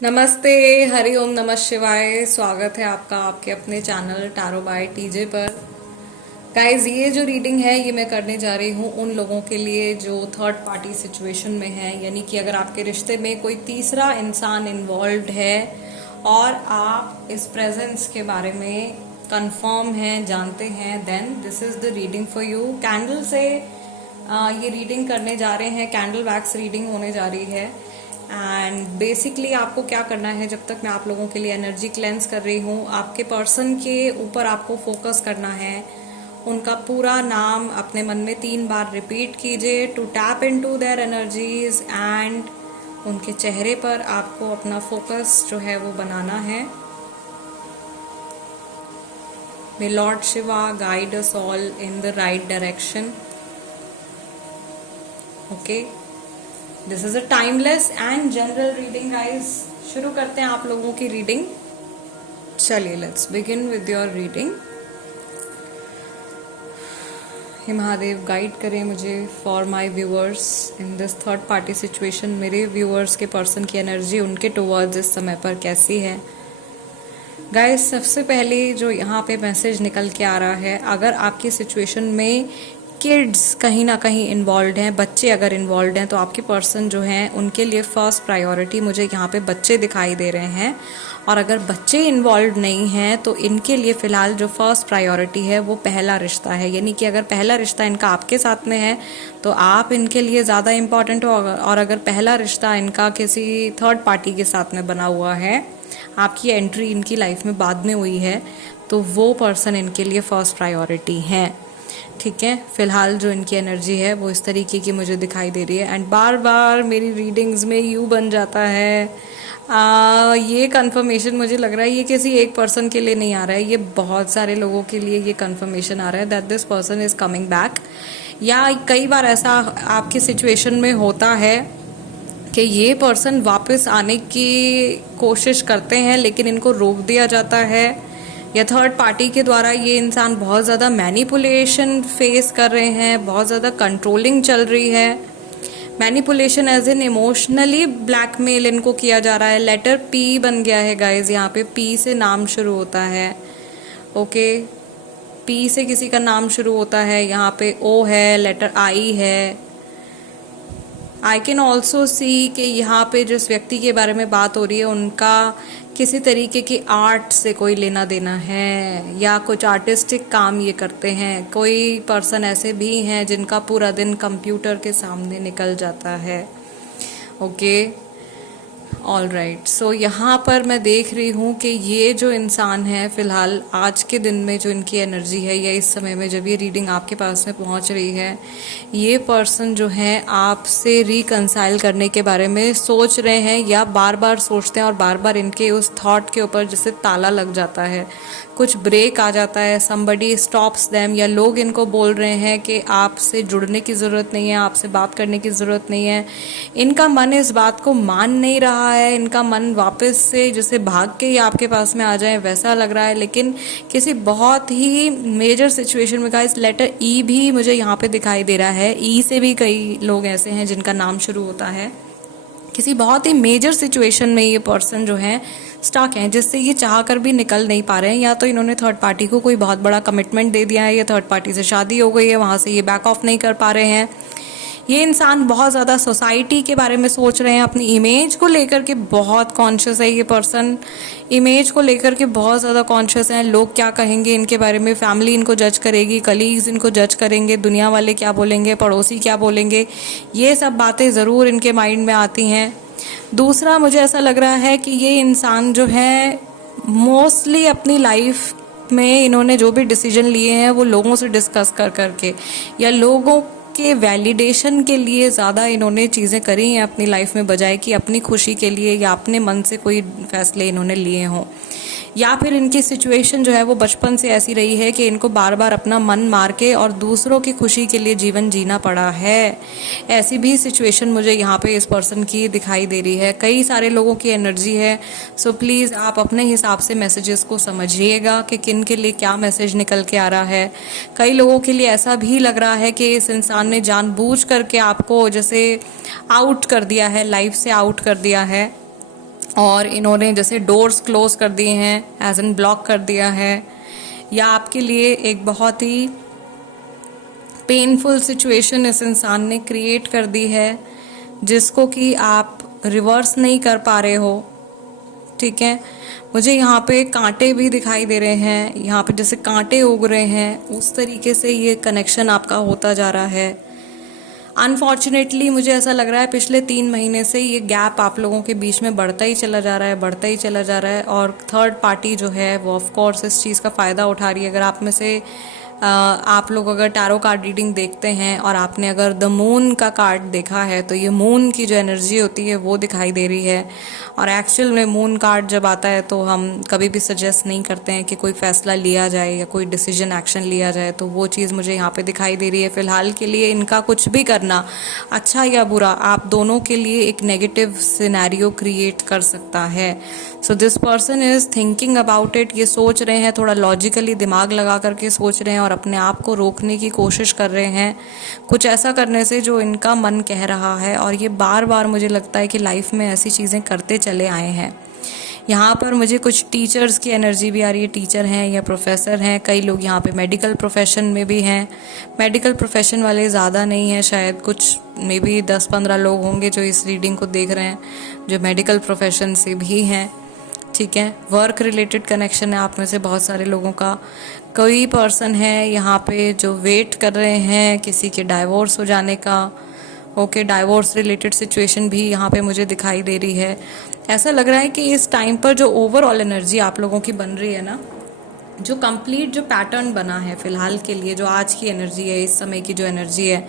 नमस्ते। हरिओम नमः शिवाय। स्वागत है आपका आपके अपने चैनल टैरो बाय टीजे पर। गाइज, ये जो रीडिंग है ये मैं करने जा रही हूँ उन लोगों के लिए जो थर्ड पार्टी सिचुएशन में है, यानी कि अगर आपके रिश्ते में कोई तीसरा इंसान इन्वॉल्व है और आप इस प्रेजेंस के बारे में कंफर्म हैं, जानते हैं, then this is the reading for you. Candle से ये रीडिंग करने जा रहे हैं, कैंडल वैक्स रीडिंग होने जा रही है। एंड बेसिकली आपको क्या करना है, जब तक मैं आप लोगों के लिए एनर्जी क्लेंस कर रही हूँ, आपके पर्सन के ऊपर आपको फोकस करना है। उनका पूरा नाम अपने मन में 3 बार रिपीट कीजिए to tap into their energies and उनके चेहरे पर आपको अपना फोकस जो है वो बनाना है। May lord Shiva guide us all in the right direction. Okay, this is a timeless and general reading guys. शुरू करते हैं आप लोगों की रीडिंग। चलिए, let's begin with your reading. हे महादेव, गाइड करें मुझे for my viewers in this third party situation. मेरे व्यूअर्स के पर्सन की एनर्जी उनके टुवर्ड्स इस समय पर कैसी है। गाइस, सबसे पहले जो यहाँ पे मैसेज निकल के आ रहा है, अगर आपकी सिचुएशन में किड्स कहीं ना कहीं इन्वॉल्व हैं, बच्चे अगर इन्वॉल्व हैं, तो आपके पर्सन जो हैं उनके लिए फर्स्ट प्रायोरिटी मुझे यहाँ पे बच्चे दिखाई दे रहे हैं। और अगर बच्चे इन्वॉल्व नहीं हैं तो इनके लिए फ़िलहाल जो फर्स्ट प्रायोरिटी है वो पहला रिश्ता है। यानी कि अगर पहला रिश्ता इनका आपके साथ में है तो आप इनके लिए ज़्यादा इम्पॉर्टेंट हो, और अगर पहला रिश्ता इनका किसी थर्ड पार्टी के साथ में बना हुआ है, आपकी एंट्री इनकी लाइफ में बाद में हुई है, तो वो पर्सन इनके लिए फर्स्ट प्रायोरिटी है। ठीक है, फिलहाल जो इनकी एनर्जी है वो इस तरीके की मुझे दिखाई दे रही है। एंड बार बार मेरी रीडिंग्स में यू बन जाता है। ये कंफर्मेशन मुझे लग रहा है ये किसी एक पर्सन के लिए नहीं आ रहा है, ये बहुत सारे लोगों के लिए ये कंफर्मेशन आ रहा है that this person is coming back. या कई बार ऐसा आपकी सिचुएशन में होता है कि ये पर्सन वापस आने की कोशिश करते हैं लेकिन इनको रोक दिया जाता है, या थर्ड पार्टी के द्वारा ये इंसान बहुत ज़्यादा मैनिपुलेशन फेस कर रहे हैं, बहुत ज़्यादा कंट्रोलिंग चल रही है। Manipulation as an emotionally blackmail इनको किया जा रहा है। लेटर पी बन गया है गाइज, यहाँ पे पी से नाम शुरू होता है। ओके, पी से किसी का नाम शुरू होता है, यहाँ पे ओ है, लेटर आई है। आई कैन ऑल्सो सी कि यहाँ पे जिस व्यक्ति के बारे में बात हो रही है उनका किसी तरीके की आर्ट से कोई लेना देना है, या कुछ आर्टिस्टिक काम ये करते हैं। कोई पर्सन ऐसे भी हैं जिनका पूरा दिन कंप्यूटर के सामने निकल जाता है। Okay, all right. सो यहाँ पर मैं देख रही हूँ कि ये जो इंसान है फिलहाल आज के दिन में जो इनकी एनर्जी है, या इस समय में जब ये रीडिंग आपके पास में पहुँच रही है, ये पर्सन जो है आपसे रिकंसाइल करने के बारे में सोच रहे हैं, या बार बार सोचते हैं और बार बार इनके उस थॉट के ऊपर जैसे ताला लग जाता है, कुछ ब्रेक आ जाता है। समबडी स्टॉप्स देम, या लोग इनको बोल रहे हैं कि आपसे जुड़ने की ज़रूरत नहीं है, आपसे बात करने की ज़रूरत नहीं है। इनका मन इस बात को मान नहीं रहा है, इनका मन वापस से जैसे भाग के ही आपके पास में आ जाए वैसा लग रहा है। लेकिन किसी बहुत ही मेजर सिचुएशन में, गाइस लेटर ई भी मुझे यहाँ पे दिखाई दे रहा है। ई से भी कई लोग ऐसे हैं जिनका नाम शुरू होता है। किसी बहुत ही मेजर सिचुएशन में ये पर्सन जो है स्टक हैं, जिससे ये चाह कर भी निकल नहीं पा रहे हैं। या तो इन्होंने थर्ड पार्टी को कोई बहुत बड़ा कमिटमेंट दे दिया है, या थर्ड पार्टी से शादी हो गई है, वहाँ से ये बैक ऑफ नहीं कर पा रहे हैं। ये इंसान बहुत ज़्यादा सोसाइटी के बारे में सोच रहे हैं, अपनी इमेज को लेकर के बहुत कॉन्शियस है। ये पर्सन इमेज को लेकर के बहुत ज़्यादा कॉन्शियस हैं। लोग क्या कहेंगे इनके बारे में, फैमिली इनको जज करेगी, कलीग्स इनको जज करेंगे, दुनिया वाले क्या बोलेंगे, पड़ोसी क्या बोलेंगे, ये सब बातें ज़रूर इनके माइंड में आती हैं। दूसरा, मुझे ऐसा लग रहा है कि ये इंसान जो है मोस्टली अपनी लाइफ में इन्होंने जो भी डिसीजन लिए हैं वो लोगों से डिस्कस कर करके, या लोगों के वैलिडेशन के लिए ज़्यादा इन्होंने चीज़ें करी हैं अपनी लाइफ में, बजाय कि अपनी खुशी के लिए या अपने मन से कोई फैसले इन्होंने लिए हों। या फिर इनकी सिचुएशन जो है वो बचपन से ऐसी रही है कि इनको बार बार अपना मन मार के और दूसरों की खुशी के लिए जीवन जीना पड़ा है। ऐसी भी सिचुएशन मुझे यहाँ पे इस पर्सन की दिखाई दे रही है। कई सारे लोगों की एनर्जी है। सो प्लीज़ आप अपने हिसाब से मैसेजेस को समझिएगा कि किन के लिए क्या मैसेज निकल के आ रहा है। कई लोगों के लिए ऐसा भी लग रहा है कि इस इंसान ने जानबूझ करके आपको जैसे आउट कर दिया है, लाइफ से आउट कर दिया है। और इन्होंने जैसे डोर्स क्लोज कर दिए हैं, एज एन ब्लॉक कर दिया है, या आपके लिए एक बहुत ही पेनफुल सिचुएशन इस इंसान ने क्रिएट कर दी है जिसको कि आप रिवर्स नहीं कर पा रहे हो। ठीक है, मुझे यहाँ पे कांटे भी दिखाई दे रहे हैं, यहाँ पे जैसे कांटे उग रहे हैं, उस तरीके से ये कनेक्शन आपका होता जा रहा है। अनफॉर्चुनेटली मुझे ऐसा लग रहा है पिछले 3 महीने से ये गैप आप लोगों के बीच में बढ़ता ही चला जा रहा है, बढ़ता ही चला जा रहा है। और थर्ड पार्टी जो है वो ऑफ कोर्स इस चीज़ का फ़ायदा उठा रही है। अगर आप में से आप लोग अगर टैरो कार्ड रीडिंग देखते हैं और आपने अगर द मून का कार्ड देखा है तो ये मून की जो एनर्जी होती है वो दिखाई दे रही है। और एक्चुअल में मून कार्ड जब आता है तो हम कभी भी सजेस्ट नहीं करते हैं कि कोई फैसला लिया जाए या कोई डिसीजन एक्शन लिया जाए, तो वो चीज़ मुझे यहाँ पे दिखाई दे रही है। फिलहाल के लिए इनका कुछ भी करना, अच्छा या बुरा, आप दोनों के लिए एक नेगेटिव सिनेरियो क्रिएट कर सकता है। So this person is thinking about it, ये सोच रहे हैं, थोड़ा लॉजिकली दिमाग लगा करके सोच रहे हैं और अपने आप को रोकने की कोशिश कर रहे हैं कुछ ऐसा करने से जो इनका मन कह रहा है। और ये बार बार मुझे लगता है कि लाइफ में ऐसी चीज़ें करते चले आए हैं। यहाँ पर मुझे कुछ टीचर्स की एनर्जी भी आ रही है, टीचर हैं या प्रोफेसर हैं, कई लोग यहाँ पे मेडिकल प्रोफेशन में भी हैं। मेडिकल प्रोफेशन वाले ज़्यादा नहीं हैं, शायद कुछ मे बी 10-15 लोग होंगे जो इस रीडिंग को देख रहे हैं जो मेडिकल प्रोफेशन से भी हैं। ठीक है, वर्क रिलेटेड कनेक्शन है आप में से बहुत सारे लोगों का। कोई पर्सन है यहाँ पे जो वेट कर रहे हैं किसी के डाइवोर्स हो जाने का। ओके, डाइवोर्स रिलेटेड सिचुएशन भी यहाँ पे मुझे दिखाई दे रही है। ऐसा लग रहा है कि इस टाइम पर जो ओवरऑल एनर्जी आप लोगों की बन रही है ना, जो कंप्लीट जो पैटर्न बना है फिलहाल के लिए, जो आज की एनर्जी है, इस समय की जो एनर्जी है,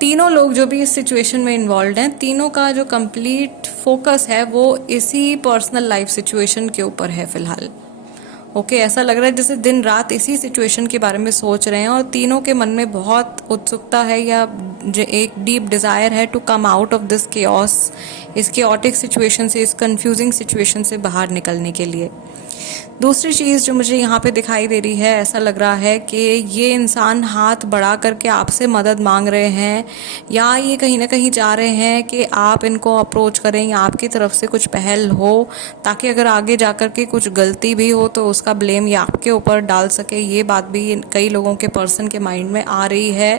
तीनों लोग जो भी इस सिचुएशन में इन्वॉल्व हैं, तीनों का जो कंप्लीट फोकस है वो इसी पर्सनल लाइफ सिचुएशन के ऊपर है फिलहाल। ओके, ऐसा लग रहा है जैसे दिन रात इसी सिचुएशन के बारे में सोच रहे हैं और तीनों के मन में बहुत उत्सुकता है या जो एक डीप डिज़ायर है to come out of this chaos, इस केओटिक सिचुएशन से, इस कंफ्यूजिंग सिचुएशन से बाहर निकलने के लिए। दूसरी चीज़ जो मुझे यहाँ पे दिखाई दे रही है, ऐसा लग रहा है कि ये इंसान हाथ बढ़ा करके आपसे मदद मांग रहे हैं या ये कहीं ना कहीं चाह रहे हैं कि आप इनको अप्रोच करें या आपकी तरफ से कुछ पहल हो, ताकि अगर आगे जाकर के कुछ गलती भी हो तो उसका ब्लेम ये आपके ऊपर डाल सके। ये बात भी कई लोगों के पर्सन के माइंड में आ रही है।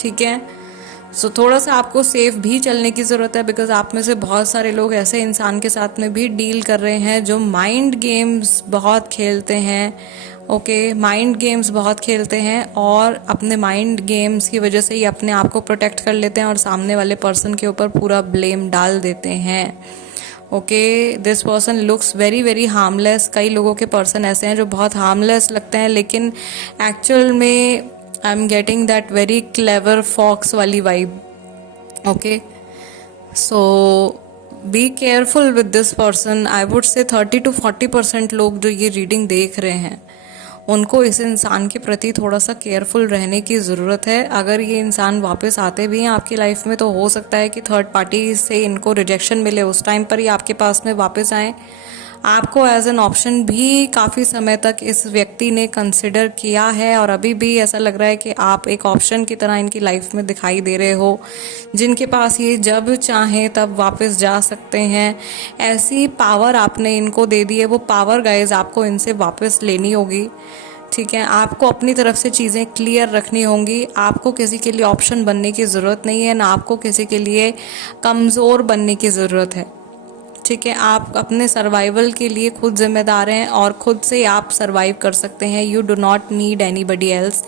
ठीक है, सो थोड़ा सा आपको सेफ भी चलने की ज़रूरत है, बिकॉज आप में से बहुत सारे लोग ऐसे इंसान के साथ में भी डील कर रहे हैं जो माइंड गेम्स बहुत खेलते हैं। ओके, माइंड गेम्स बहुत खेलते हैं और अपने माइंड गेम्स की वजह से ही अपने आप को प्रोटेक्ट कर लेते हैं और सामने वाले पर्सन के ऊपर पूरा ब्लेम डाल देते हैं। Okay, this person looks very very harmless. कई लोगों के पर्सन ऐसे हैं जो बहुत हार्मलेस लगते हैं, लेकिन एक्चुअल में I am getting that very clever fox वाली vibe. Okay, so be careful with this person. I would say 30-40% लोग जो ये रीडिंग देख रहे हैं उनको इस इंसान के प्रति थोड़ा सा केयरफुल रहने की ज़रूरत है। अगर ये इंसान वापस आते भी हैं आपकी लाइफ में तो हो सकता है कि थर्ड पार्टी से इनको रिजेक्शन मिले, उस टाइम पर ही आपके पास में वापस आएँ। आपको एज एन ऑप्शन भी काफ़ी समय तक इस व्यक्ति ने कंसिडर किया है और अभी भी ऐसा लग रहा है कि आप एक ऑप्शन की तरह इनकी लाइफ में दिखाई दे रहे हो, जिनके पास ये जब चाहें तब वापस जा सकते हैं। ऐसी पावर आपने इनको दे दी है, वो पावर गाइज आपको इनसे वापस लेनी होगी। ठीक है, आपको अपनी तरफ से चीज़ें क्लियर रखनी होंगी। आपको किसी के लिए ऑप्शन बनने की ज़रूरत नहीं है, ना आपको किसी के लिए कमज़ोर बनने की ज़रूरत है। ठीक है, आप अपने सर्वाइवल के लिए खुद जिम्मेदार हैं और खुद से आप सर्वाइव कर सकते हैं। You do not need anybody else.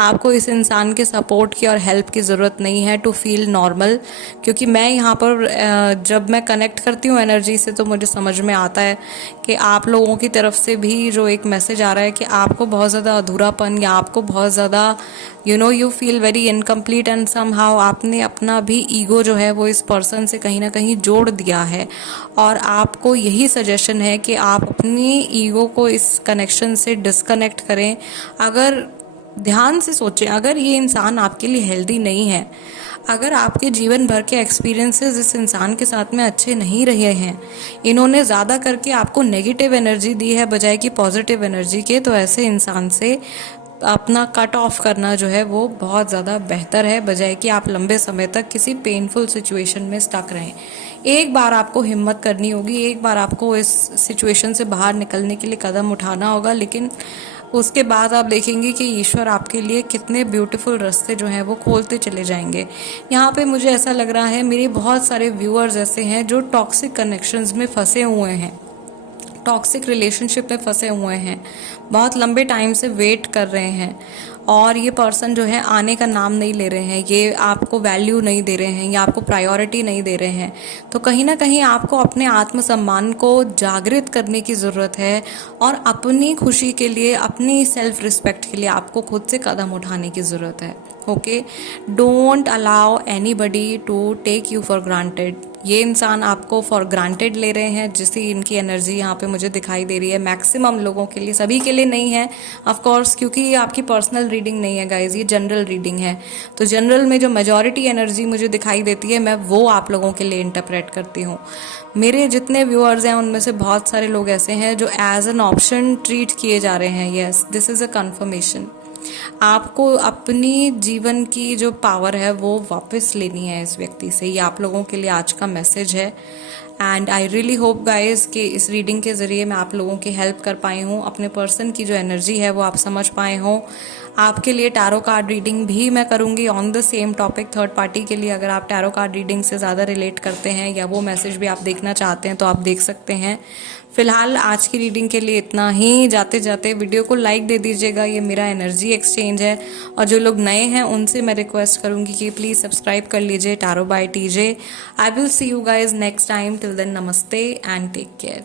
आपको इस इंसान के सपोर्ट की और हेल्प की ज़रूरत नहीं है टू फील नॉर्मल। क्योंकि मैं यहाँ पर जब मैं कनेक्ट करती हूँ एनर्जी से तो मुझे समझ में आता है कि आप लोगों की तरफ से भी जो एक मैसेज आ रहा है कि आपको बहुत ज़्यादा अधूरापन या आपको बहुत ज़्यादा you feel very incomplete and somehow आपने अपना भी ईगो जो है वो इस पर्सन से कहीं ना कहीं जोड़ दिया है। और आपको यही सजेशन है कि आप अपनी ईगो को इस कनेक्शन से डिस्कनेक्ट करें। अगर ध्यान से सोचें, अगर ये इंसान आपके लिए हेल्दी नहीं है, अगर आपके जीवन भर के एक्सपीरियंसेस इस इंसान के साथ में अच्छे नहीं रहे हैं, इन्होंने ज़्यादा करके आपको नेगेटिव एनर्जी दी है बजाय कि पॉजिटिव एनर्जी के, तो ऐसे इंसान से अपना कट ऑफ करना जो है वो बहुत ज़्यादा बेहतर है, बजाय कि आप लंबे समय तक किसी पेनफुल सिचुएशन में स्टक रहें। एक बार आपको हिम्मत करनी होगी, एक बार आपको इस सिचुएशन से बाहर निकलने के लिए कदम उठाना होगा, लेकिन उसके बाद आप देखेंगे कि ईश्वर आपके लिए कितने ब्यूटीफुल रास्ते जो हैं वो खोलते चले जाएंगे। यहाँ पे मुझे ऐसा लग रहा है मेरे बहुत सारे व्यूअर्स ऐसे हैं जो टॉक्सिक कनेक्शंस में फंसे हुए हैं, टॉक्सिक रिलेशनशिप में फंसे हुए हैं, बहुत लंबे टाइम से वेट कर रहे हैं और ये पर्सन जो है आने का नाम नहीं ले रहे हैं, ये आपको वैल्यू नहीं दे रहे हैं या आपको प्रायोरिटी नहीं दे रहे हैं। तो कहीं ना कहीं आपको अपने आत्मसम्मान को जागृत करने की ज़रूरत है और अपनी खुशी के लिए, अपनी सेल्फ रिस्पेक्ट के लिए आपको खुद से कदम उठाने की ज़रूरत है। Okay, don't allow anybody to take you for granted. ये इंसान आपको फॉर ग्रांटेड ले रहे हैं, जिससे इनकी एनर्जी यहाँ पे मुझे दिखाई दे रही है। मैक्सिमम लोगों के लिए, सभी के लिए नहीं है ऑफ कोर्स, क्योंकि ये आपकी पर्सनल रीडिंग नहीं है गाइज, ये जनरल रीडिंग है। तो जनरल में जो मेजॉरिटी एनर्जी मुझे दिखाई देती है मैं वो आप लोगों के लिए इंटरप्रेट करती हूँ। मेरे जितने व्यूअर्स हैं उनमें से बहुत सारे लोग ऐसे हैं जो एज एन ऑप्शन ट्रीट किए जा रहे हैं। Yes, this is a conformation. आपको अपनी जीवन की जो पावर है वो वापस लेनी है इस व्यक्ति से। ये आप लोगों के लिए आज का मैसेज है and I really hope guys कि इस रीडिंग के ज़रिए मैं आप लोगों की हेल्प कर पाई हूँ, अपने पर्सन की जो एनर्जी है वो आप समझ पाए हों। आपके लिए टैरो कार्ड रीडिंग भी मैं करूँगी on the same topic third party के लिए। अगर आप टैरो कार्ड रीडिंग से ज़्यादा रिलेट करते हैं या वो मैसेज भी आप देखना चाहते हैं तो आप देख सकते हैं। फिलहाल आज की रीडिंग के लिए इतना ही। जाते जाते वीडियो को लाइक दे दीजिएगा, ये मेरा एनर्जी एक्सचेंज है। और जो लोग नए हैं उनसे मैं रिक्वेस्ट करूँगी कि प्लीज़ सब्सक्राइब कर लीजिए tarot by TJ. I will see you guys next time. Till then नमस्ते एंड टेक केयर।